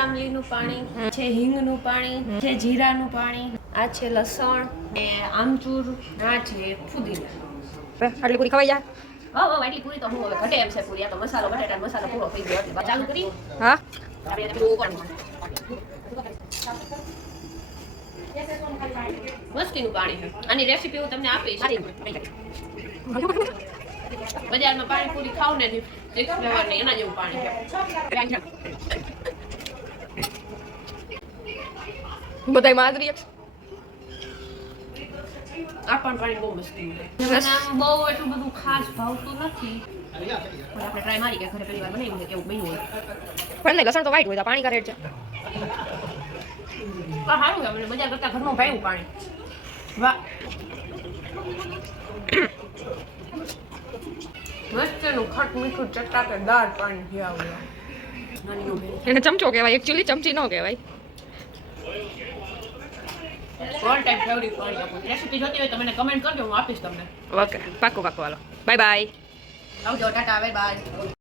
આમલીનું પાણી છે, હિંગનું પાણી છે, જીરાનું પાણી, આ છે લસણ ને આમચૂર, આ છે ફુદીના. આટલી પૂરી ખવાઈ જાય? હા એટલી પૂરી તો હું હવે ઘટે એમ છે પૂરી. આ તો મસાલો બટેટા મસાલો પૂરો થઈ ગયો એટલે ચાલુ કરી. હા મસ્તીનું પાણી છે. આની રેસીપી હું તમને આપીશ. બજારમાં પાણીપુરી ખાવ ને એક ફ્લેવરની એના જેવું પાણી છે. બધાય માદરી આ પણ પાણી બહુ મસ્તી છે. આમ બહુ એટલું બધું ખાસ ભાવતું નથી, પણ આપણે ટ્રાય મારી કે ઘરે પહેલી વાર બનાવ્યું છે કેવું બન્યું હોય. પણ નહીં, લસણ તો વાઈટ હોય તો પાણી કા રેડ છે? આ સારું છે, મને બજાર કરતાં ઘરનું ભાવ્યું પાણી. વાહ મસ્તનું ખટ મીઠું ચટાકેદાર પાણી છે આવું. એને ચમચો કહેવાય, એકચ્યુઅલી ચમચી ન કહેવાય. ઓલ ટાઈમ ફેવરિટ પાણી આપું. રેસીપી જોતી હોય તો મને કમેન્ટ કરજો, હું આપીશ તમને. ઓકે, પાક્કું પાક્કું. હાલો બાય બાય. આવજો, ટાટા, બાય બાય.